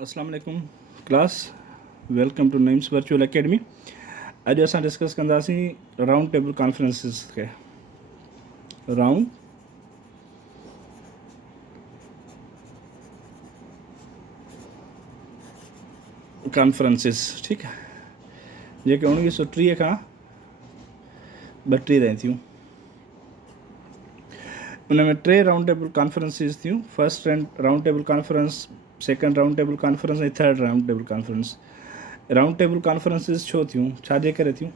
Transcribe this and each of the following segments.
अस्सलाम वालेकुम class, welcome to Naeem's virtual academy. अॼु असां डिस्कस कंदासीं राउंड टेबल कॉन्फ्रेंसिस खे। राउंड कॉन्फ्रेंसिस, ठीकु आहे, जेके 1930 खां 32 रही थियूं। उन में 3 राउंड टेबल कॉन्फ्रेंसिस थियूं। First round table conference, second round table conference ऐं third round table conference. Round table conferences छो थियूं, छाजे करे थियूं?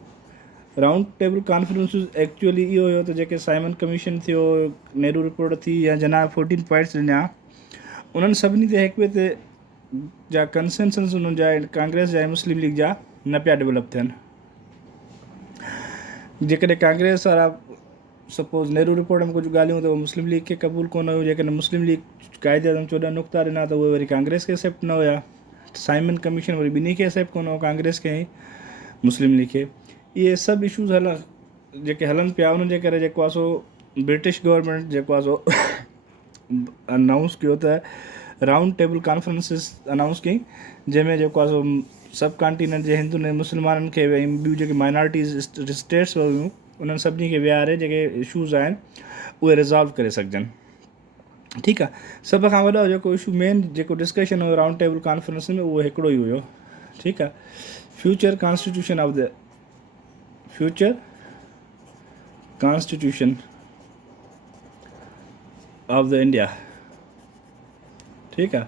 राउंड टेबल कॉन्फ्रेंसिस एक्चुअली इहो हुयो त जेके साइमन कमीशन थियो, नेहरू रिपोर्ट थी, या जना 14 पॉइंट्स ॾिना, उन्हनि सभिनी ते हिक ॿिए ते जा कंसेंसस उन्हनि जा कांग्रेस जा ऐं मुस्लिम लीग जा न पिया डेवलप थियनि। जेकॾहिं कांग्रेस वारा सपोज़ नेहरू रिपोर्ट में कुझु ॻाल्हियूं त उहो मुस्लिम लीग खे क़बूल कोन हुयो, जेकॾहिं मुस्लिम लीग क़ाइदे आज़म 14 नुक़्ता ॾिना त उहे वरी कांग्रेस खे एक्सेप्ट न हुया। साइमन कमीशन वरी ॿिन्ही खे एक्सेप्ट कोन हो, कांग्रेस खे ऐं मुस्लिम लीग खे। इहे सभु इशूज़ जेके हलनि पिया, उन्हनि जे करे जेको आहे सो ब्रिटिश गवर्नमेंट जेको आहे सो अनाउंस कयो त राउंड टेबल कॉन्फ्रेंसिस अनाउंस कई, जंहिंमें जेको आहे सो सब कॉन्टिनेंट जे हिंदुनि ऐं मुस्लमाननि खे ऐं ॿियूं जेके माइनॉरिटीज़ स्टेट्स हुयूं, उन्हनि सभिनी खे विहारे जेके इशूज़ आहिनि उहे रिज़ॉल्व करे सघजनि। ठीकु आहे, सभ खां वॾो जेको इशू मेन जेको डिस्कशन हुयो राउंड टेबल कॉन्फ्रेंस में, उहो हिकिड़ो ई हुयो। ठीकु आहे, future constitution of the India. ठीकु आहे,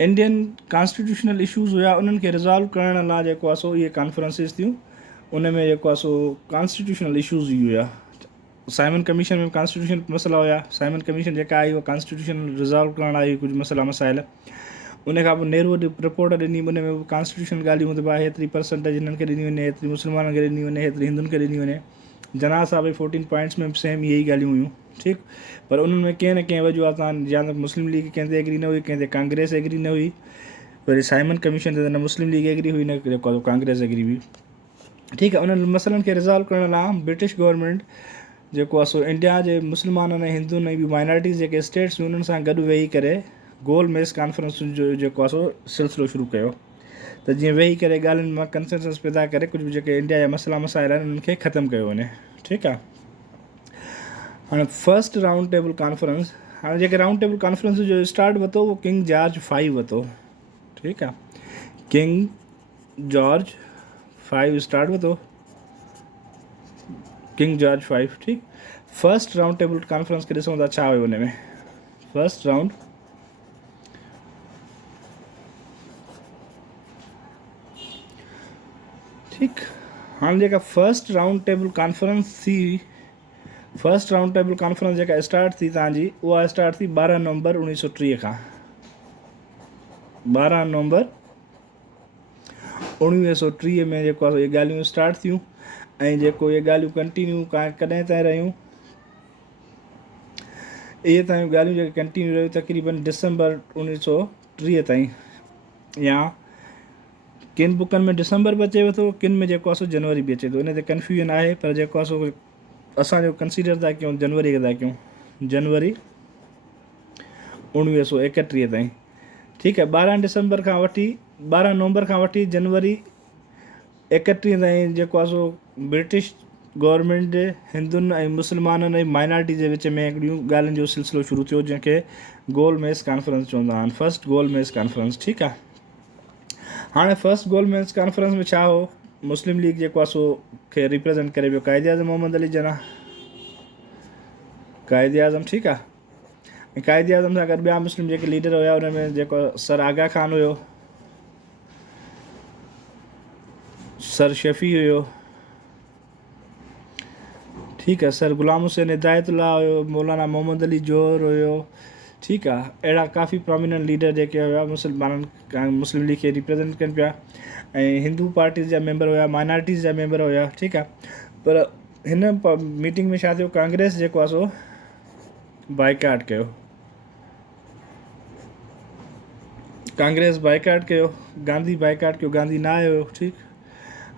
इंडियन कॉन्स्टिट्यूशनल इशूज़ हुया, उन्हनि खे रिज़ॉल्व करण लाइ जेको आहे सो इहे कॉन्फ्रेंसिस थियूं। उन में जेको आहे सो कॉन्स्टिट्यूशनल इशूज़ ई हुया। साइमन कमीशन में कॉन्स्टिट्यूशन मसइला हुया। साइमन कमीशन जेका आई उहा कॉन्स्टिट्यूशन रिज़ॉल्व करण आई कुझु मसाइल। उन खां पोइ नेहरू रिपोर्ट ॾिनी, उन में कॉन्स्टिट्यूशन ॻाल्हियूं त भाई हेतिरी परसेंटेज हिननि खे ॾिनी वञे, हेतिरी मुस्लमाननि खे ॾिनी वञे, हेतिरी हिंदुनि खे ॾिनी वञे। जना साहब 14 पॉइंट्स में सेम इहे ई ॻाल्हियूं हुयूं। ठीकु, पर उन्हनि में कंहिं न कंहिं वजूहत या त मुस्लिम लीग कंहिं ते एग्री न हुई, कंहिं ते कांग्रेस एग्री न हुई। वरी साइमन कमीशन ते त न मुस्लिम लीग एग्री हुई, न जेको कांग्रेस एग्री हुई। ठीकु आहे, उन्हनि मसइलनि खे रिज़ॉल्व करण लाइ ब्रिटिश गवर्नमेंट जेको आहे सो इंडिया जे मुस्लमाननि ऐं हिंदुनि ऐं ॿियूं माइनॉरिटीज़ जेके स्टेट्स हुयूं, उन्हनि सां गॾु वेही करे गोल मेज़ कॉन्फ्रेंस जो जेको आहे सो सिलसिलो शुरू कयो, त जीअं वेही करे ॻाल्हियुनि मां कंसेंसस पैदा करे कुझु बि जेके इंडिया जा मसइला मसाइल आहिनि उन्हनि खे ख़तमु कयो वञे। ठीकु आहे, हाणे फर्स्ट राउंड टेबल कॉन्फ्रेंस, हाणे जेके राउंड टेबल कॉन्फ्रेंस जो स्टार्ट वरितो उहो किंग जॉर्ज 5 वरितो। ठीकु आहे, किंग जॉर्ज 5 स्टार्ट वरितो, किंग जॉर्ज 5। ठीकु, फर्स्ट राउंड टेबल कॉन्फ्रेंस खे ॾिसूं था छा हुयो हुन में। फर्स्ट राउंड ठीकु, हाणे जेका फर्स्ट राउंड टेबल कॉन्फ्रेंस थी, फर्स्ट राउंड टेबल कॉन्फ्रेंस जेका स्टार्ट थी तव्हांजी, उहा स्टार्ट थी 12 नवंबर 1930 खां। 12 नवंबर 1930 में जेको आहे इहे ॻाल्हियूं स्टार्ट थियूं, ऐं जेको इहे ॻाल्हियूं कंटिन्यू कॾहिं ताईं रहियूं, इहे ताईं ॻाल्हियूं जेके कंटिन्यू रहियूं तक़रीबन दिसंबर 1930 ताईं। या किन बुकनि में दिसंबर बि अचे थो, किन में जेको आहे सो जनवरी बि अचे थो, इन ते कन्फ्यूजन आहे, पर जेको आहे सो असांजो कंसीडर था कयूं जनवरी खे था कयूं, जनवरी 1931 ताईं। ठीकु आहे, 12 दिसंबर खां वठी 12 नवंबर खां वठी जनवरी 31 ताईं जेको आहे सो ब्रिटिश गवर्नमेंट जे हिंदुनि ऐं मुस्लमाननि ऐं माइनॉरिटी जे विच में हिकिड़ियूं ॻाल्हियुनि जो सिलसिलो शुरू थियो, जंहिंखे गोल मेज़ कॉन्फ्रेंस चवंदा आहिनि, फर्स्ट गोल मेज़ कॉन्फ्रेंस। ठीकु आहे, हाणे फर्स्ट गोल मेज़ कॉन्फ्रेंस में छा हो, मुस्लिम लीग जेको आहे सो खे रिप्रेज़ेंट करे पियो क़ाइदे आज़म मोहम्मद अली जना, क़ाइदे आज़म। ठीकु आहे, ऐं क़ाइदे आज़म सां गॾु ॿिया मुस्लिम जेके लीडर हुया, उन में जेको सर आगा ख़ान हुयो, सर शफ़ी हुयो, ठीकु आहे, सर ग़ुलाम हुसैन हिदायतुल्लाह हुयो, मौलाना मोहम्मद अली जौहर हुयो। ठीकु आहे, अहिड़ा काफ़ी प्रोमिनेंट लीडर जेके हुया मुस्लिम लीग खे रिप्रेज़ेंट कनि पिया, ऐं हिंदू पार्टीज़ जा मेंबर हुया, माइनॉरिटीज़ जा मेंबर हुया। ठीकु आहे, पर हिन मीटिंग में छा थियो, कांग्रेस जेको आहे सो बाइकाट कयो, कांग्रेस बाइकाट कयो, गांधी बाइकाट कयो, गांधी न आयो। ठीकु,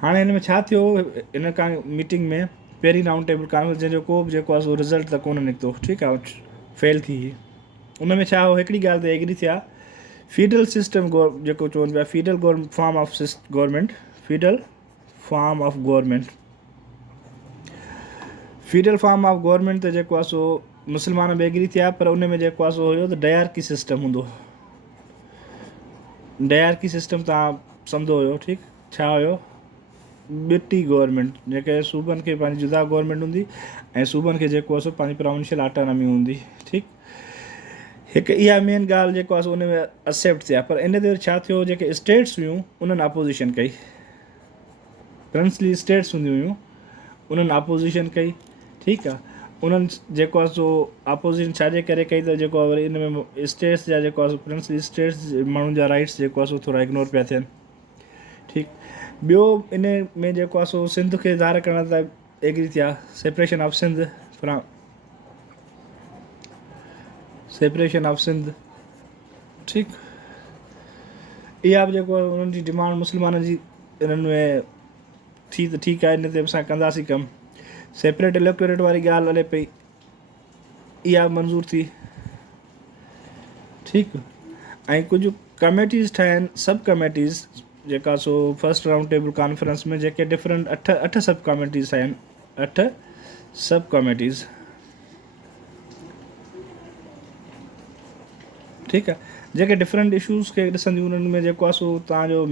हाणे हिन में छा थियो, हिन मीटिंग में पहिरीं राउंड टेबल कॉन्फ्रेंस जंहिंजो को बि जेको आहे सो रिज़ल्ट त कोन निकितो। ठीकु आहे, फेल थी। उन में छा हो, हिकिड़ी ॻाल्हि ते एग्री थिया, फीडल सिस्टम जेको चवनि पिया federal form of government, federal form of government, federal form of government त जेको आहे सो मुस्लमान बि एग्री थिया, पर उन में जेको आहे सो हुयो त डायरकी सिस्टम हूंदो। डायरकी सिस्टम तव्हां सम्झो हुयो, ठीकु, छा हुयो? ॿिटी गवर्नमेंट, जेके सूबनि खे पंहिंजी जुदा गवर्नमेंट हूंदी ऐं सूबनि खे जेको आहे सो पंहिंजी प्रोविंशियल ऑटोनॉमी हूंदी, ठीकु। हिकु इहा मेन ॻाल्हि जेको आहे सो उन में एक्सेप्ट थिया, पर इन ते वरी छा थियो, जेके स्टेट्स हुयूं उन्हनि अपोज़िशन कई, प्रिंसली स्टेट्स हूंदियूं हुयूं उन्हनि अपोज़िशन कई, ठीकु आहे। उन्हनि जेको आहे सो अपोज़िशन छाजे करे कई त जेको आहे वरी इन में स्टेट्स जा जेको आहे सो प्रिंसली स्टेट्स माण्हुनि जा राइट्स जेको आहे सो थोरा इग्नोर पिया थियनि, ठीकु। ॿियो इन में जेको आहे सो सिंध खे धार करण लाइ एग्री थिया, separation of Sindh from, separation of Sindh, ठीकु। इहा बि जेको आहे उन्हनि जी डिमांड मुस्लमाननि जी इन्हनि में थी त ठीकु आहे, इन ते असां कंदासीं कमु। सेपरेट इलेक्टोरेट वारी ॻाल्हि हले पई, इहा मंज़ूर थी, ठीकु। ऐं कुझु कमेटीज़ ठाहिनि, सब कमेटीज़ जेका so first round table conference में जेके डिफरेंट अठ सब कमेटीज़ ठाहिनि, 8 सब कमेटीज़, ठीकु आहे, जेके डिफरेंट इशूज़ खे ॾिसंदियूं। उन्हनि में जेको आहे सो तव्हांजो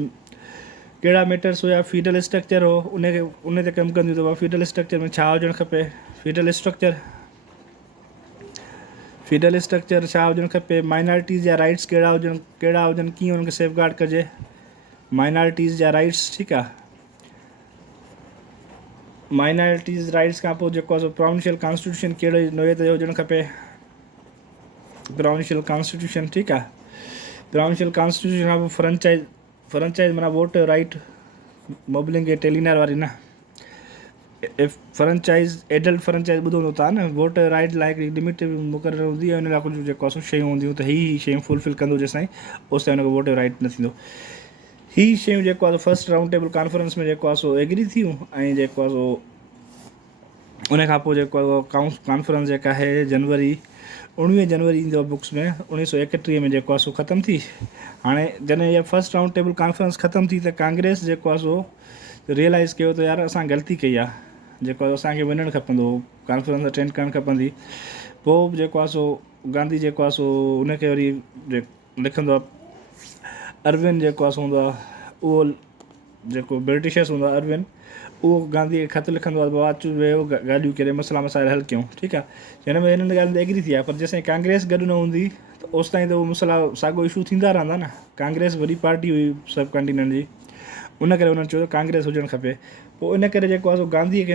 कहिड़ा मैटर्स हुया, फीडल स्ट्रक्चर हो, उन ते कमु कंदियूं अथव। फीडल स्ट्रक्चर में छा हुजणु खपे, फीडल स्ट्रक्चर छा हुजणु खपे, माइनॉरिटीज़ जा राइट्स कहिड़ा हुजनि, कीअं उन्हनि खे सेफ गार्ड कजे, माइनॉरिटीज़ जा राइट्स, ठीकु आहे। माइनॉरिटीज़ राइट्स खां पोइ जेको आहे सो प्रोविंशियल कॉन्स्टिट्यूशन कहिड़े नोए ते हुजणु खपे, प्रोविंशियल कॉन्स्टिट्यूशन, ठीकु आहे। प्रोविंशियल कॉन्स्टिट्यूशन खां पोइ फ्रेंचाइज माना वोट राइट, मोबलिंग टेलीनार वारी न, फ्रेंचाइज एडल्ट फ्रेंचाइज ॿुधो हूंदो न, वोट राइट लाइ हिकिड़ी लिमिट मुक़ररु हूंदी आहे, हुन लाइ कुझु जेको आहे सो शयूं हूंदियूं त हीअ शयूं फुलफिल कंदो जेसिताईं ओसिताईं हुनखे वोट राइट न थींदो। हीअ शयूं जेको आहे so first round table conference में जेको आहे सो एग्री थियूं। ऐं जेको आहे सो उन खां पोइ जेको आहे कॉन्फ्रेंस जेका आहे 19 जनवरी ईंदो आहे बुक्स में, 1931 में जेको आहे सो ख़तमु थी। हाणे जॾहिं इहा फर्स्ट राउंड टेबल कॉन्फ्रेंस ख़तमु थी त कांग्रेस जेको आहे सो रियलाइज़ कयो त यार असां ग़लती कई आहे, जेको आहे असांखे वञणु खपंदो, कॉन्फ्रेंस अटेंड करणु खपंदी। पोइ जेको आहे सो गांधी जेको आहे सो उनखे वरी लिखंदो आहे, अरविंद जेको आहे सो हूंदो आहे, उहो जेको ब्रिटिशर्स हूंदो आहे अरविंद, उहो गांधी खे ख़तु लिखंदो आहे, बाबा अचो वेहो ॻाल्हियूं करे मसइला मसाइल हल कयूं, ठीकु आहे। हिन में हिननि ॻाल्हियुनि ते एग्री थी आहे, पर जेसिताईं कांग्रेस गॾु न हूंदी त ओसिताईं त उहो मसइला साॻियो इशू थींदा रहंदा न। कांग्रेस वॾी पार्टी हुई सब कॉन्टिनेंट जी, उन करे हुननि चयो कांग्रेस हुजणु खपे। पोइ इन करे जेको आहे सो गांधीअ खे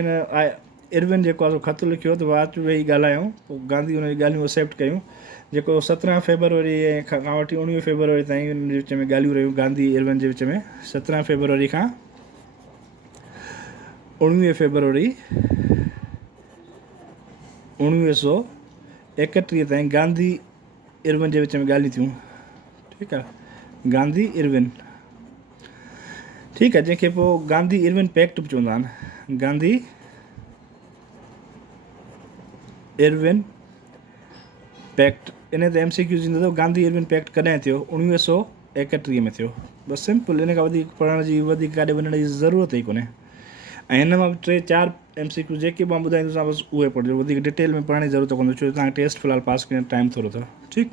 इरविन जेको आहे सो ख़तु लिखियो त अचो वेही ॻाल्हायूं। पोइ गांधी हुन जी ॻाल्हियूं एक्सेप्ट कयूं, जेको 17 फरवरी खां वठी 19 फरवरी ताईं हुन जे विच में ॻाल्हियूं रहियूं, गांधी इरविन जे विच में। 17 फरवरी खां 19 फरवरी 1931 ताईं गांधी इरविन जे विच में ॻाल्हियूं थियूं, ठीकु आहे। गांधी इरविन, ठीकु आहे, जंहिंखे पोइ गांधी इरविन पैक्ट बि चवंदा आहिनि। गांधी इरविन पैक्ट, इन ते MCQ ईंदो अथव, गांधी इरविन पैक्ट कॾहिं थियो, 1931 में थियो। बसि सिंपल, इन खां वधीक पढ़ण जी वधीक काॾे वञण जी ज़रूरत ई कोन्हे। ऐं हिन मां 3-4 MCQ जेके मां ॿुधाईंदोसां बसि उहे पढ़िजो, वधीक डिटेल में पढ़ण जी ज़रूरत कोन्हे, छो तव्हांखे टेस्ट फ़िलहालु पास करण टाइम थोरो अथव, ठीकु।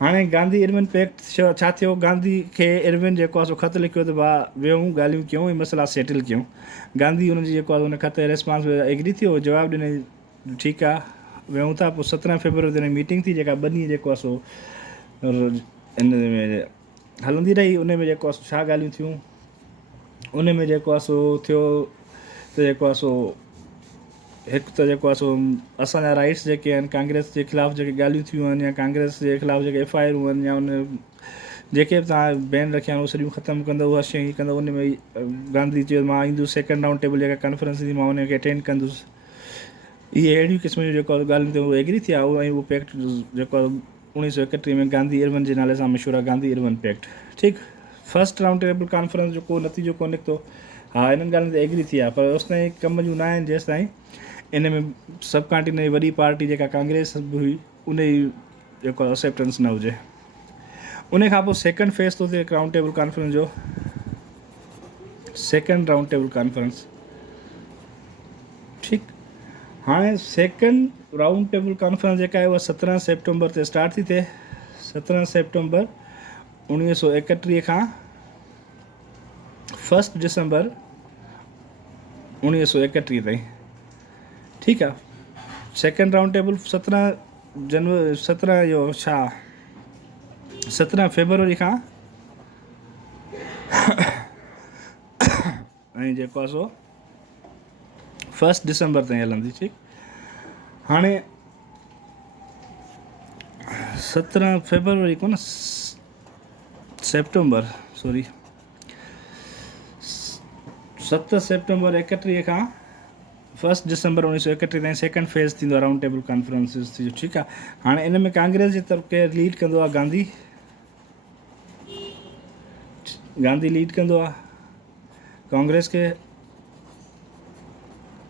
हाणे गांधी इरविन पैक्ट छा थियो, गांधी खे इरविन जेको आहे सो ख़तु लिखियो त भाउ वेहूं ॻाल्हियूं कयूं, ऐं मसइला सेटल कयूं। गांधी हुनजी जेको आहे उन ख़त रिस्पॉन्स एग्री थियो, जवाबु ॾिनई ठीकु आहे वेहूं था। पोइ 17 फरवरी ते मीटिंग थी, जेका 2 ॾींहं जेको आहे सो इन में हलंदी रही। उन में जेको आहे छा ॻाल्हियूं थियूं, उन में जेको आहे सो थियो त जेको आहे सो हिकु त जेको आहे सो असांजा राइट्स जेके आहिनि, कांग्रेस जे ख़िलाफ़ु जेके ॻाल्हियूं थियूं आहिनि, या कांग्रेस जे ख़िलाफ़ु जेके FIR हुअनि, या उन जेके बि तव्हां बैन रखिया आहिनि उहे सॼियूं ख़तमु कंदो, उहा शइ कंदो। उन में गांधी चयो मां ईंदुसि, सेकेंड राउंड टेबल जेका कॉन्फ्रेंस थी मां उनखे अटेंड कंदुसि। इहे अहिड़ियूं क़िस्म जूं जेको ॻाल्हियूं ते उहे एग्री थिया। ऐं उहो पैक्ट जेको आहे 1931 में गांधी इरविन जे नाले सां मशहूरु आहे, गांधी इरविन पैक्ट, ठीकु। फर्स्ट राउंड टेबल कॉन्फ्रेंस जो को नतीजो कोन निकितो। हा, इन्हनि ॻाल्हियुनि ते एग्री थी आहे, पर ओसिताईं कम जूं न आहिनि जेसिताईं इन में सब कॉन्टिनेंट वॾी पार्टी जेका कांग्रेस बि हुई उन जी जेको एक्सेप्टेंस न हुजे। उन खां पोइ सेकंड फेज़ थो थिए राउंड टेबल कॉन्फ्रेंस जो, सेकंड राउंड टेबल कॉन्फ्रेंस। ठीकु, हाणे सेकंड राउंड टेबल कॉन्फ्रेंस जेका आहे उहा 17 सेप्टेम्बर ते स्टार्ट थी थिए। 17 सेप्टेम्बर 1931 खां 1 डिसंबर 1931 ताईं। ठीकु आहे, सेकंड राउंड टेबल 17 फेबरवरी खां ऐं जेको आहे सो 1 डिसंबर ताईं हलंदी। ठीकु, हाणे 17 फेबरवरी को न सेप्टेम्बर 7 सेप्टेम्बर 31 खां 1 डिसंबर 1931 ताईं सेकंड फेज़ थींदो आहे राउंड टेबल कॉन्फ्रेंसिस जो। ठीकु आहे, हाणे इन में कांग्रेस जी तरफ़ केरु लीड कंदो आहे? गांधी लीड कंदो आहे कांग्रेस खे।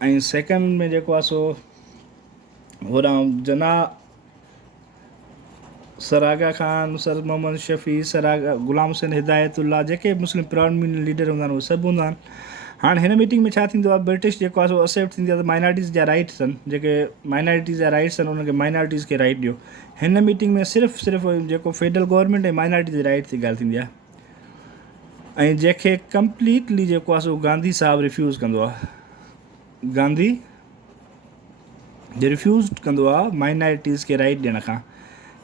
ऐं सेकंड में जेको आहे सो होॾां जना सरागा खान, नुसरत मोहम्मद शफ़ी, सरागा, गुलाम हुसैन हिदायतुल्ला, जेके मुस्लिम प्रोमिनेंट लीडर हूंदा आहिनि उहे सभु हूंदा आहिनि। हाणे हिन मीटिंग में छा थींदो आहे, ब्रिटिश जेको आहे सो एक्सेप्ट थींदी आहे त माइनॉरिटीज़ जा राइट्स आहिनि, जेके माइनॉरिटीज़ जा राइट्स आहिनि उनखे माइनॉरिटीज़ खे राइट ॾियो। हिन मीटिंग में सिर्फ़ु जेको फेडरल गवर्नमेंट ऐं माइनॉरिटीज़ जे राइट जी ॻाल्हि थींदी आहे, ऐं जंहिंखे कंप्लीटली जेको आहे सो गांधी साहबु रिफ्यूज़ कंदो आहे। गांधी रिफ्यूज़ कंदो आहे माइनॉरिटीज़ खे राइट ॾियण खां।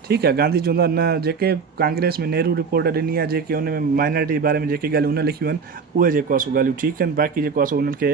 ठीकु आहे, गांधी चवंदो आहे न, जेके कांग्रेस में नेहरू रिपोर्ट ॾिनी आहे, जेके उन में माइनॉरिटी जे बारे में जेके ॻाल्हियूं उन लिखियूं आहिनि उहे जेको आहे सो ॻाल्हियूं ठीकु आहिनि, बाक़ी जेको आहे सो उन्हनि खे